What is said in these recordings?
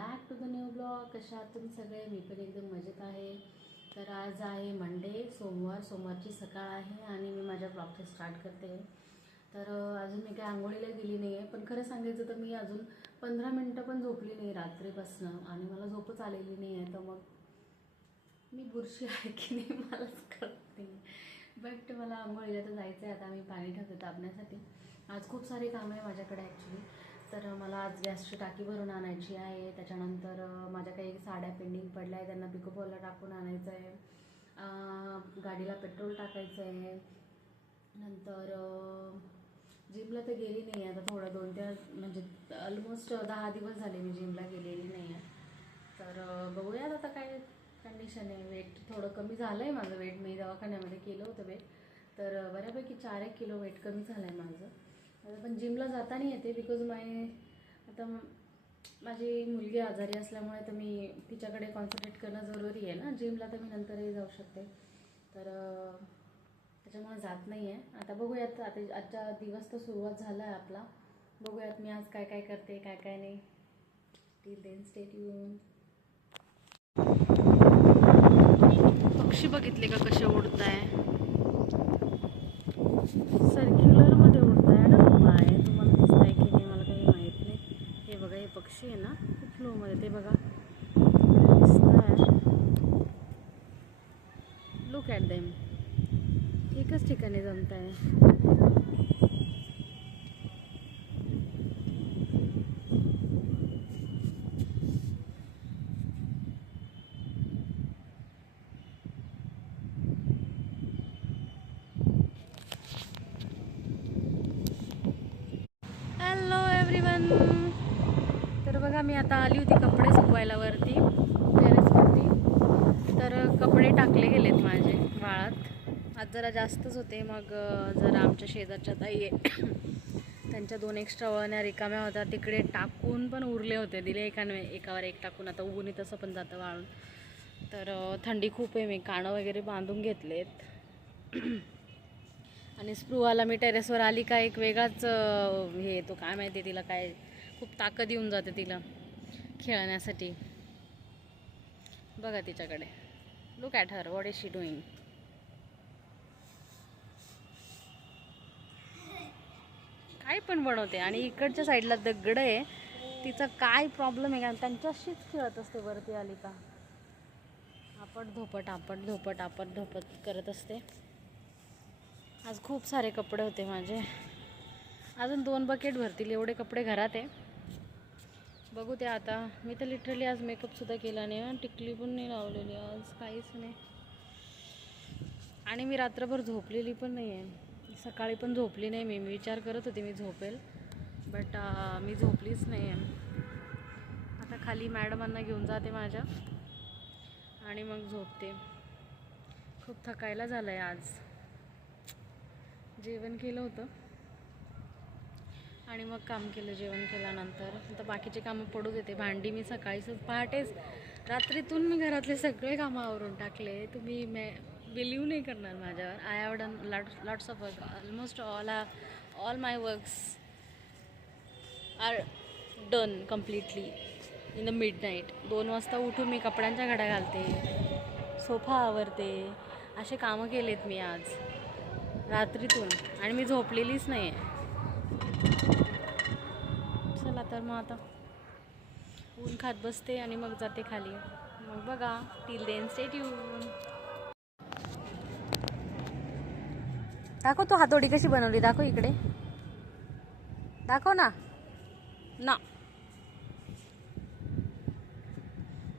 Back to the new blog. कशा आहात तुम्ही सगळे? मी पण एकदम मजेत आहे. तर आज आहे मंडे, सोमवारची सकाळ आहे आणि मी माझ्या ब्लॉगचे स्टार्ट करते. तर अजून मी काही आंघोळीला गेली नाही आहे, पण खरं सांगायचं तर मी अजून 15 मिनटं पण झोपली नाही रात्रीपासून आणि मला झोपच आलेली नाही आहे. तर मग मी बुरशी आहे की नाही मलाच कळत नाही. बट मला आंघोळीला तर जायचं आहे. आता मी पाणी ठेवते तापण्यासाठी. आज खूप सारे काम आहे माझ्याकडे ॲक्च्युली. तर मला आज गॅसची टाकी भरून आणायची आहे. त्याच्यानंतर माझ्या काही साड्या पेंडिंग पडल्या आहे, त्यांना पिकोफॉलला टाकून आणायचं आहे. गाडीला पेट्रोल टाकायचं आहे. नंतर जिमला तर गेली नाही आहे. आता थोडं 2-3 म्हणजे ऑलमोस्ट 10 दिवस झाले मी जिमला गेलेली नाही आहे. तर बघूयात आता काय कंडिशन आहे. वेट थोडं कमी झालं आहे माझं. वेट मी दवाखान्यामध्ये केलं होतं वेट, तर बऱ्यापैकी 4-1 किलो वेट कमी झालं आहे माझं. आता पण जिमला जाता नाही येते बिकॉज आता माझी मुलगी आजारी असल्यामुळे तर मी तिच्याकडे कॉन्सन्ट्रेट करणं जरुरी आहे ना. जिमला तर मी नंतरही जाऊ शकते, तर त्याच्यामुळे जात नाही आहे. आता बघूयात. आता आजचा दिवस तर सुरुवात झाला आहे आपला. बघूयात मी आज काय काय करते, काय काय नाही. Till then stay tune. पक्षी बघितले का कसे उडताय? सर्क्युलरमध्ये उडताय ना. बाय तुम्हाला दिसताय की नाही मला काही माहीत नाही. हे बघा, हे पक्षी आहे ना खूप फ्लोमध्ये. ते बघा दिसताय. Look at them. एकच ठिकाणी जमत आहे. Hello everyone. तर बघा, मी आता आली होती कपडे सुकवायला वरती टेरेसवरती. तर कपडे टाकले गेलेत माझे वाळत. आज जरा जास्तच होते. मग जरा आमच्या शेजारच्या ताई आहे त्यांच्या 2 एक्स्ट्रा वळण्या रिकाम्या होत्या, तिकडे टाकून पण उरले होते. दिले एकावर एक टाकून. आता ऊन तसं पण जातं वाळून. तर थंडी खूप आहे. मी कानं वगैरे बांधून घेतलेत. आणि स्प्रूवाला मी टेरेसवर आली का एक वेगळाच हे येतो, काय माहिती तिला काय खूप ताकद येऊन जाते तिला खेळण्यासाठी. बघा तिच्याकडे. Look at her, what is she doing. काय पण बनवते. आणि इकडच्या साईडला दगड आहे. तिचा काय प्रॉब्लेम आहे का, त्यांच्याशीच खेळत असते. वरती आली का आपट धोपट करत असते. आज खूप सारे कपडे होते माझे. अजून 2 बकेट भरतील एवढे कपडे घरात आहे. बघू ते आता. मी तर लिटरली आज मेकअपसुद्धा केला नाही, टिकली पण नाही लावलेली आज, काहीच नाही. आणि मी रात्रभर झोपलेली पण नाही आहे. सकाळी पण झोपली नाही मी. विचार करत होते मी झोपेल, बट मी झोपलीच नाही आहे. आता खाली मॅडमांना घेऊन जाते माझ्या आणि मग झोपते. खूप थकायला झालं आहे आज. जेवण केलं होतं आणि मग काम केलं. जेवण केल्यानंतर आता बाकीचे कामं पडू देते. भांडी मी सकाळीच पहाटेच रात्रीतून मी घरातले सगळे कामं आवरून टाकले. तुम्ही बिलीव नाही करणार माझ्यावर. I have done lots of work. Almost all my works are done completely in the midnight. 2 वाजता उठून मी कपड्यांच्या घड्या घालते, सोफा आवरते, असे कामं केलेत मी आज रात्रीतून. आणि मी झोपलेलीच नाही आहे. चला तर मग आता ऊन खात बसते आणि मग जाते खाली. मग बघा. Till then stay tune. दाखव तू हातोडी कशी बनवली. दाखव इकडे. दाखव ना.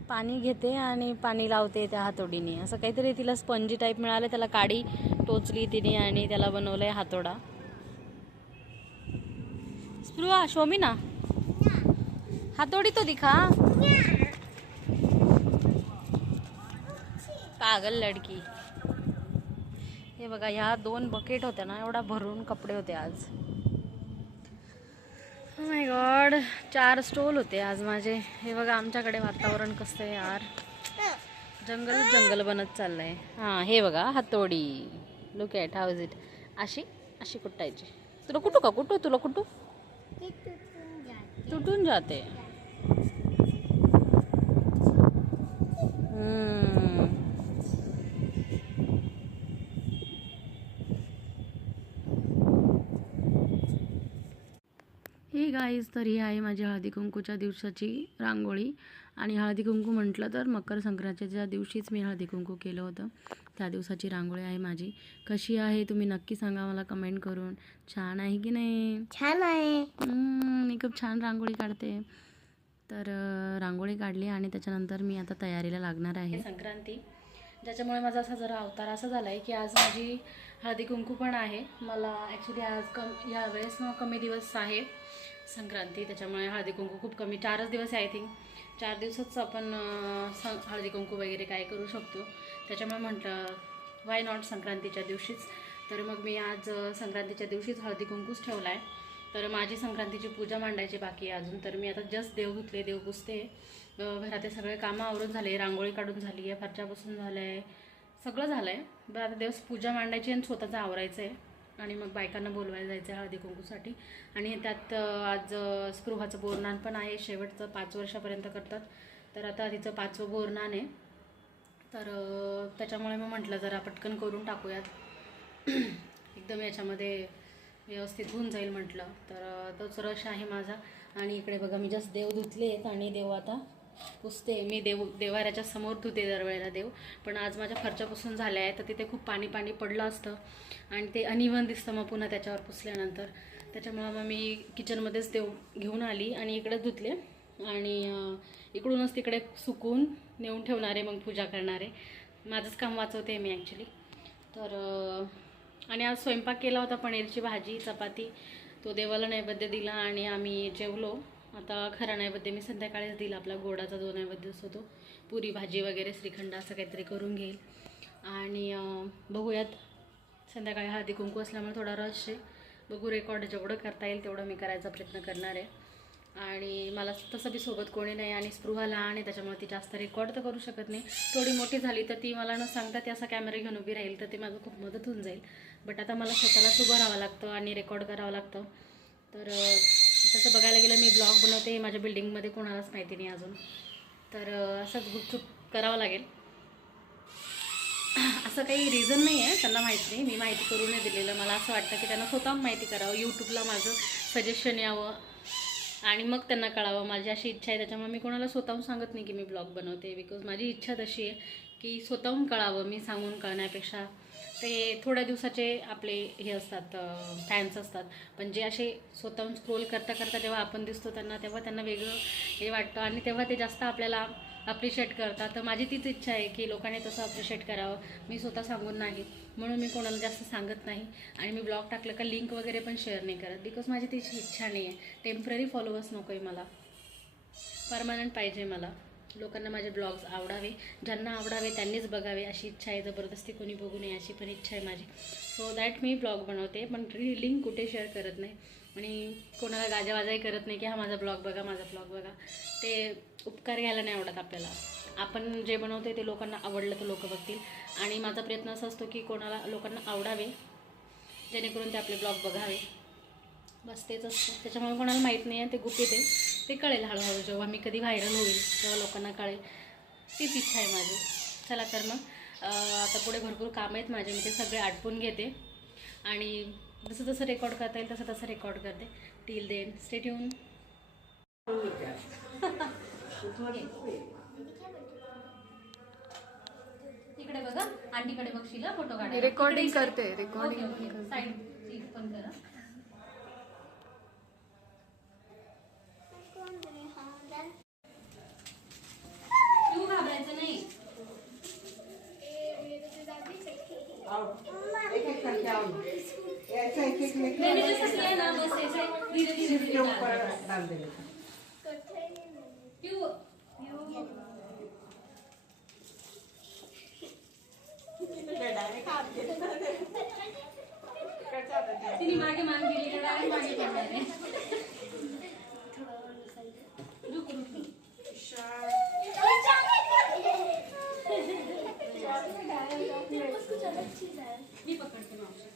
पाणी घेते आणि पाणी लावते त्या हातोडीने. असं काहीतरी तिला स्पंजी टाईप मिळालं, त्याला काडी टोचली तिने आणि त्याला बनवलंय हातोडा. स्प्रुवा शो मी ना हातोडी तो दिखा. पागल लडकी. हे बघा, ह्या 2 बकेट होत्या ना, एवढा भरून कपडे होते आज. Oh my God. 4 स्टोल होते आज माझे. हे बघा आमच्याकडे वातावरण कसं आहे यार. जंगल बनत चाललंय. हां, हे बघा हातोडी. Look at how is it. अशी कुटायची. तुला कुठू तुटून जाते. हे गाईज, तर ही आहे माझी हळदी कुंकूच्या दिवसाची रांगोळी. आणि हळदी कुंकू म्हटलं तर मकर संक्रांतीच्या दिवशीच मी हळदी कुंकू केलं होतं. त्या दिवसाची रांगोळी आहे माझी. कशी आहे तुम्ही नक्की सांगा मला कमेंट करून. छान आहे की नाही? छान आहे. मी खूप छान रांगोळी काढते. तर रांगोळी काढली आणि त्याच्यानंतर मी आता तयारीला लागणार आहे. संक्रांती, ज्याच्यामुळे माझा असा जरा अवतार असा झाला आहे की आज माझी हळदी कुंकू पण आहे. मला ॲक्च्युली आज यावेळेस कमी दिवस आहे संक्रांती, त्याच्यामुळे हळदी कुंकू खूप कमी, 4च दिवस आहे. आय थिंक 4 दिवसाच आपण हळदी कुंकू वगैरे काय करू शकतो. त्याच्यामुळे म्हटलं वाय नॉट संक्रांतीच्या दिवशीच. तर मग मी आज संक्रांतीच्या दिवशीच हळदी कुंकूच ठेवला आहे. तर माझी संक्रांतीची पूजा मांडायची बाकी आहे अजून. तर मी आता जस्ट देव धुतले, देव पुसते. घरातले सगळे कामं आवरून झाले, रांगोळी काढून झाली आहे, फरच्या बसून झालं आहे, सगळं झालं आहे. बरं आता देव पूजा मांडायची आणि स्वतःचं आवरायचं आहे. आणि मग बायकांना बोलवायला जायचं आहे हळदी कुंकूसाठी. आणि त्यात आज स्पृहाचं बोरनान पण आहे. शेवटचं 5 वर्षापर्यंत करतात. तर आता तिचं 5वं बोरनान आहे. तर त्याच्यामुळे मग म्हटलं जरा पटकन करून टाकूयात, एकदम याच्यामध्ये व्यवस्थित होऊन जाईल म्हटलं. तर तोच रश आहे माझा. आणि इकडे बघा मी जस्ट देव धुतले आहेत आणि देव आता पुसते. मी देवाऱ्याच्या समोर धुते दरवेळेला देव, पण आज माझ्या फरच्या पुसून झाल्या आहे. तर तिथे खूप पाणी पडलं असतं आणि ते अनइव्हन दिसतं मग पुन्हा त्याच्यावर पुसल्यानंतर. त्याच्यामुळं मग मी किचनमध्येच देव घेऊन आली आणि इकडेच धुतले. आणि इकडूनच तिकडे सुकून नेऊन ठेवणारे, मग पूजा करणारे. माझंच काम वाचवते मी ॲक्च्युली. तर आणि आज स्वयंपाक केला होता, पनीरची भाजी, चपाती. तो देवाला नैवेद्य दिला आणि आम्ही जेवलो. आता खरा नैवेद्य मी संध्याकाळीच दिला. आपला गोडाचा जो नैवेद्यच होतो, पुरी भाजी वगैरे श्रीखंड असं काहीतरी करून घेईल. आणि बघूयात, संध्याकाळी हळदी कुंकू असल्यामुळे थोडा रश आहे. बघू, रेकॉर्ड जेवढं करता येईल तेवढं मी करायचा प्रयत्न करणार आहे. आणि मला तसं बी सोबत कोणी नाही आणि स्पृहा लहान आहे, त्याच्यामुळे ती जास्त रेकॉर्ड तर करू शकत नाही. थोडी मोठी झाली तर ती मला न सांगता ती असा कॅमेरा घेऊन उभी राहील, तर ते माझं खूप मदत होऊन जाईल. बट आता मला स्वतःलाच उभं राहावं लागतं आणि रेकॉर्ड करावं लागतं. तर तसं बघायला गेलं मी ब्लॉग बनवते, माझ्या बिल्डिंगमध्ये कोणालाच माहिती नाही अजून. तर असंच गुपचूप करावं लागेल. असं काही रिझन नाही आहे, त्यांना माहीत नाही, मी माहिती करून नाही दिलेलं. मला असं वाटतं की त्यांना स्वतः माहिती करावं, यूट्यूबला माझं सजेशन यावं आणि मग त्यांना कळावं. माझी अशी इच्छा आहे, त्याच्यामुळे मी कोणाला स्वतःहून सांगत नाही की मी ब्लॉग बनवते. बिकॉज माझी इच्छा तशी आहे की स्वतःहून कळावं, मी सांगून कळण्यापेक्षा. ते थोड्या दिवसाचे आपले हे असतात, फॅन्स असतात, पण जे असे स्वतःहून स्क्रोल करता करता जेव्हा आपण दिसतो त्यांना, तेव्हा त्यांना वेगळं हे वाटतं आणि तेव्हा ते जास्त आपल्याला अप्रिशिएट करतात. तर माझी तीच इच्छा आहे की लोकांनी तसं अप्रिशिएट करावं. मी स्वतः सांगून नाही, म्हणून मी कोणाला जास्त सांगत नाही. आणि मी ब्लॉग टाकलं का लिंक वगैरे पण शेअर नाही करत, बिकॉज माझी तिची इच्छा नाही आहे. टेम्पररी फॉलोअर्स नको आहे मला, परमनंट पाहिजे मला. लोकांना माझे ब्लॉग्स आवडावे, ज्यांना आवडावे त्यांनीच बघावे अशी इच्छा आहे. जबरदस्ती कोणी बघू नये अशी पण इच्छा आहे माझी. सो दॅट मी ब्लॉग बनवते, पण लिंक कुठे शेअर करत नाही आणि कोणाला गाजावाजाही करत नाही की हा माझा ब्लॉग बघा, माझा ब्लॉग बघा. ते उपकार घ्यायला नाही आवडत आपल्याला. आपण जे बनवते ते लोकांना आवडलं तर लोक बघतील. आणि माझा प्रयत्न असा असतो की लोकांना आवडावे, जेणेकरून ते आपले ब्लॉग बघावे, बस तेच असतं. त्याच्यामुळे कोणाला माहीत नाही आहे, ते गुपित आहे. ते कळेल हळूहळू, जेव्हा मी कधी व्हायरल होईल तेव्हा लोकांना कळेल. तीच इच्छा आहे माझी. चला तर मग आता पुढे भरपूर कामं आहेत माझे, मी ते सगळे आटपून घेते आणि जसं जसं रेकॉर्ड करता येईल तसं तसं रेकॉर्ड करते. Till then stay tune. तिकडे बघा, आंटीकडे बघशील, फोटो काढा. रेकॉर्डिंग करते, रेकॉर्डिंग साईड पण करा. तू घाबरायचं नाही. मैंने जैसा किया है ना बस ऐसे धीरे धीरे डाल देना. क्यों तिने मागे मान दिली का डायरेक्ट मागे पडणार आहे. रुक रुक मी पकडते मावशी.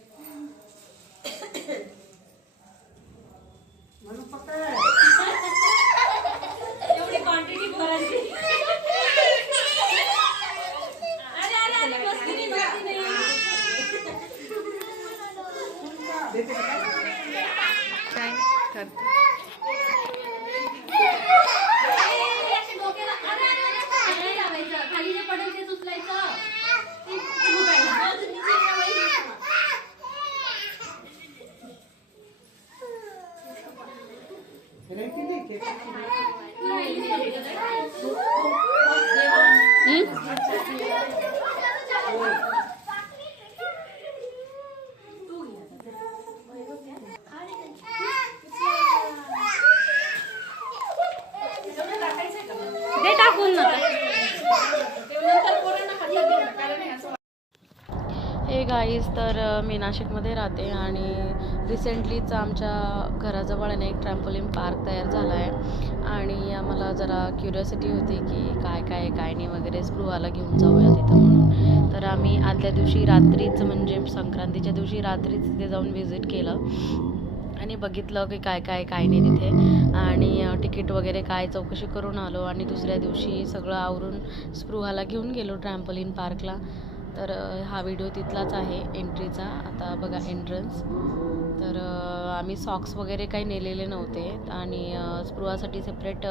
एवढी क्वांटिटी पोरांची. दे टाकून ना. हे गाईज, तर मी नाशिकमध्ये राहते आणि रिसेंटलीच आमच्या घराजवळ एक ट्रॅम्पोलिन पार्क तयार झाला आहे आणि आम्हाला जरा क्युरियोसिटी होती की काय काय काय नाही वगैरे, स्पृहाला घेऊन जाऊया तिथं म्हणून. तर आम्ही आदल्या दिवशी रात्रीच, म्हणजे संक्रांतीच्या दिवशी रात्रीच तिथे जाऊन व्हिजिट केलं आणि बघितलं की काय काय काय नाही तिथे, आणि तिकीट वगैरे काय चौकशी करून आलो आणि दुसऱ्या दिवशी सगळं आवरून स्पृहाला घेऊन गेलो ट्रॅम्पोलिन पार्कला. तर हा व्हिडिओ तिथलाच आहे एंट्रीचा. आता बघा एंट्रन्स. तर आम्ही सॉक्स वगैरे काही नेलेले नव्हते आणि स्पृहासाठी सेपरेट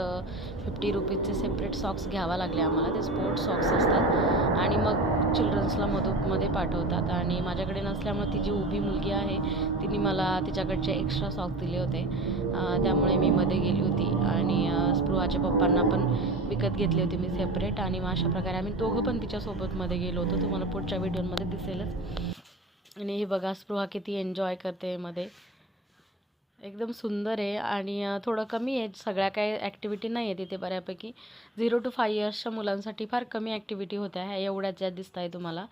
50 रुपीजचे सेपरेट सॉक्स घ्यावा लागले आम्हाला. ते स्पोर्ट्स सॉक्स असतात आणि मग चिल्ड्रन्सला मध्ये पाठवतात. आणि माझ्याकडे नसल्यामुळे ती जी उभी मुलगी आहे तिने मला तिच्याकडचे एक्स्ट्रा सॉक्स दिले होते, त्यामुळे मी मध्ये गेली होती आणि स्पृहाच्या पप्पांना पण विकत घेतले होते मी सेपरेट. आणि मग अशा प्रकारे आम्ही दोघं पण तिच्यासोबत मध्ये गेलो होतो, तुम्हाला पुढच्या व्हिडिओमध्ये दिसेलच. आणि हे बघा स्पृहा किती एन्जॉय करते मध्ये, एकदम सुंदर आहे. आणि थोडं कमी आहे, सगळ्या काही ॲक्टिव्हिटी नाही आहे तिथे बऱ्यापैकी. 0 to 5 इयर्सच्या मुलांसाठी फार कमी ॲक्टिव्हिटी होत्या ह्या, एवढ्याच ज्या दिसत आहे तुम्हाला.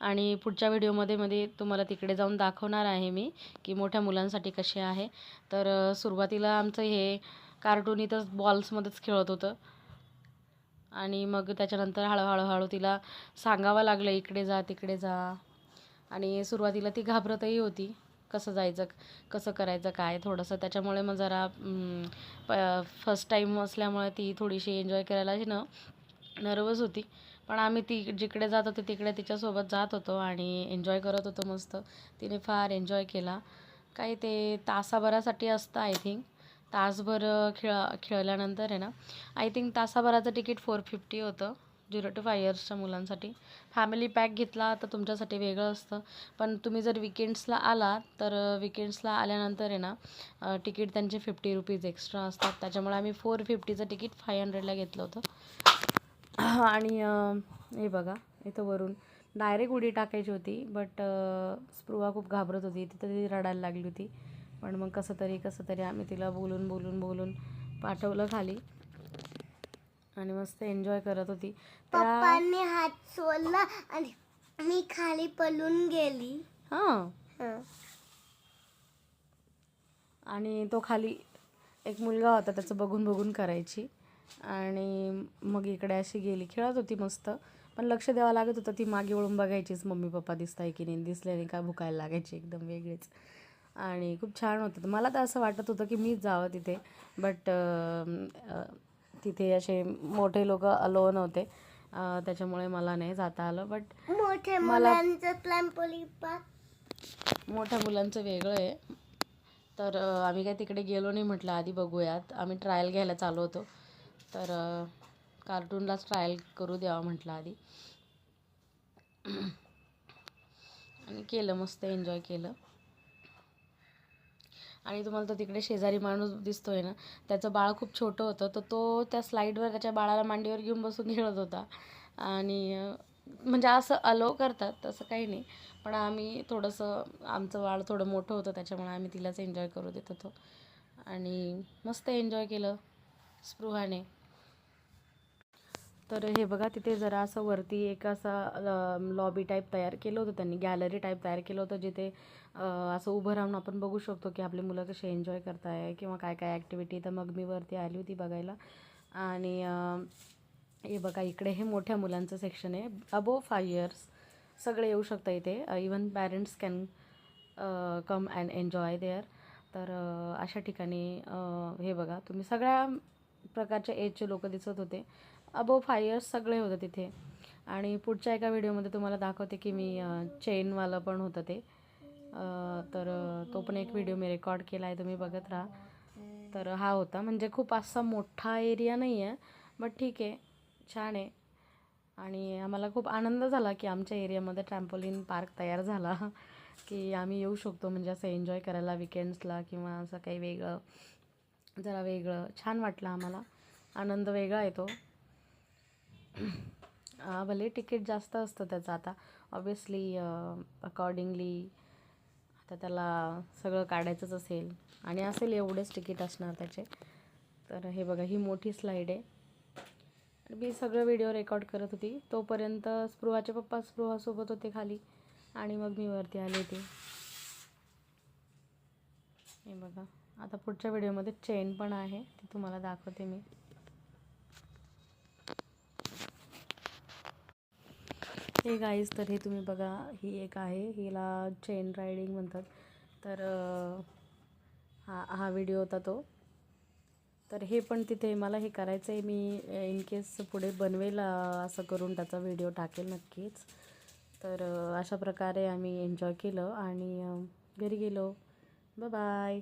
आणि पुढच्या व्हिडिओमध्ये तुम्हाला तिकडे जाऊन दाखवणार आहे मी की मोठ्या मुलांसाठी कसे आहे. तर सुरुवातीला आमचं हे कार्टून इथंच बॉल्समध्येच खेळत होतं आणि मग त्याच्यानंतर हळूहळू तिला सांगावं लागलं इकडे जा तिकडे जा. आणि सुरुवातीला ती घाबरतही होती, कसं जायचं कसं करायचं काय थोडंसं, त्याच्यामुळे मग जरा फर्स्ट टाईम असल्यामुळे ती थोडीशी एन्जॉय करायला नर्वस होती. पण आम्ही ती जिकडे जात होतो तिकडे तिच्यासोबत जात होतो आणि एन्जॉय करत होतो मस्त. तिने फार एन्जॉय केला. काही ते तासाभरासाठी असतं आय थिंक. तासभर खेळल्यानंतर आहे ना, आय थिंक तासाभराचं तिकीट 450 होतं 0 to 5 इयर्सच्या मुलांसाठी. फॅमिली पॅक घेतला तर तुमच्यासाठी वेगळं असतं. पण तुम्ही जर विकेंड्सला आला तर विकेंड्सला आल्यानंतर आहे ना तिकीट त्यांचे 50 रुपीज एक्स्ट्रा असतात. त्याच्यामुळे आम्ही 450चं तिकीट 500ला घेतलं होतं. आणि हे बघा इथं वरून डायरेक्ट उडी टाकायची होती, बट स्पृहा खूप घाबरत होती, तिथं ती रडायला लागली होती. पण मग कसं तरी आम्ही तिला बोलून पाठवलं खाली आणि मस्त एन्जॉय करत होती. पप्पांनी हात सोडला आणि मी खाली पळून गेली. हां. आणि तो खाली एक मुलगा होता, त्याचं बघून करायची आणि मग इकडे अशी गेली, खेळत होती मस्त. पण लक्ष द्यावं लागत होतं, ती मागे वळून बघायचीच मम्मी पप्पा दिसताय की नाही, दिसले नाही का भुकायला लागायची एकदम वेगळीच. आणि खूप छान होतं. मला तर असं वाटत होतं की मीच जावं तिथे, बट तिथे असे मोठे लोक अलो नव्हते, त्याच्यामुळे मला नाही जाता आलं. बट मोठ्या मुलांचं ट्रॅम्पोलिन पार्क, मोठ्या मुलांचं वेगळं आहे. तर आम्ही काय तिकडे गेलो नाही, म्हटलं आधी बघूयात. आम्ही ट्रायल घ्यायला चालू होतो, तर कार्टूनलाच ट्रायल करू द्यावं म्हटलं आधी. आणि केलं, मस्त एन्जॉय केलं. आणि तुम्हाला तो तिकडे शेजारी माणूस दिसतोय ना, त्याचं बाळ खूप छोटं होतं, तर तो त्या स्लाईडवर त्याच्या बाळाला मांडीवर घेऊन बसून खेळत होता. आणि म्हणजे असं अलो करतात तसं काही नाही, पण आम्ही थोडंसं, आमचं बाळ थोडं मोठं होतं त्याच्यामुळे आम्ही तिलाच एन्जॉय करू देत होतो. आणि मस्त एन्जॉय केलं स्पृहाने. तर हे बघा तिथे जरा असं वरती एक असा लॉबी टाईप तयार केलं होतं त्यांनी, गॅलरी टाईप तयार केलं होतं, जिथे असं उभं राहून आपण बघू शकतो की आपली मुलं कशी एन्जॉय करताय किंवा काय काय ॲक्टिव्हिटी. तर मग मी वरती आली होती बघायला. आणि हे बघा इकडे हे मोठ्या मुलांचं सेक्शन आहे, अबोव 5 इयर्स सगळे येऊ शकता इथे. Even parents can come and enjoy there. तर अशा ठिकाणी हे बघा तुम्ही सगळ्या प्रकारच्या एजचे लोक दिसत होते, अबोव 5 इयर्स सगळे होतं तिथे. आणि पुढच्या एका व्हिडिओमध्ये तुम्हाला दाखवते की मी चेनवालं पण होतं ते, तर तो पण एक व्हिडिओ मी रेकॉर्ड केला आहे, तुम्ही बघत राहा. तर हा होता, म्हणजे खूप असा मोठा एरिया नाही आहे, बट ठीक आहे, छान आहे. आणि आम्हाला खूप आनंद झाला की आमच्या एरियामध्ये ट्रॅम्पोलिन पार्क तयार झाला, की आम्ही येऊ शकतो म्हणजे असं एन्जॉय करायला विकेंड्सला किंवा असं काही वेगळं. जरा वेगळं छान वाटलं आम्हाला. आनंद वेगळा येतो. भले तिकीट जास्त असतं त्याचं आता ऑब्वियसली अकॉर्डिंगली आता त्याला सगळं काढायचंच असेल आणि असेल एवढेच तिकीट असणार त्याचे. तर हे बघा ही मोठी स्लाईड आहे. मी सगळं व्हिडिओ रेकॉर्ड करत होती तोपर्यंत स्पृहाचे पप्पा स्पृहासोबत होते खाली आणि मग मी वरती आले होते. हे बघा आता पुढच्या व्हिडिओमध्ये चेन पण आहे ती तुम्हाला दाखवते मी. हे गाईज तर हे तुम्ही बघा ही एक आहे, हिला चेन रायडिंग म्हणतात. तर हा व्हिडिओ होता तो. तर हे पण तिथे मला हे करायचं आहे. मी इन केस पुढे बनवेल असं करून त्याचा व्हिडिओ टाकेल नक्कीच. तर अशा प्रकारे आम्ही एन्जॉय केलं आणि घरी गेलो. बाय.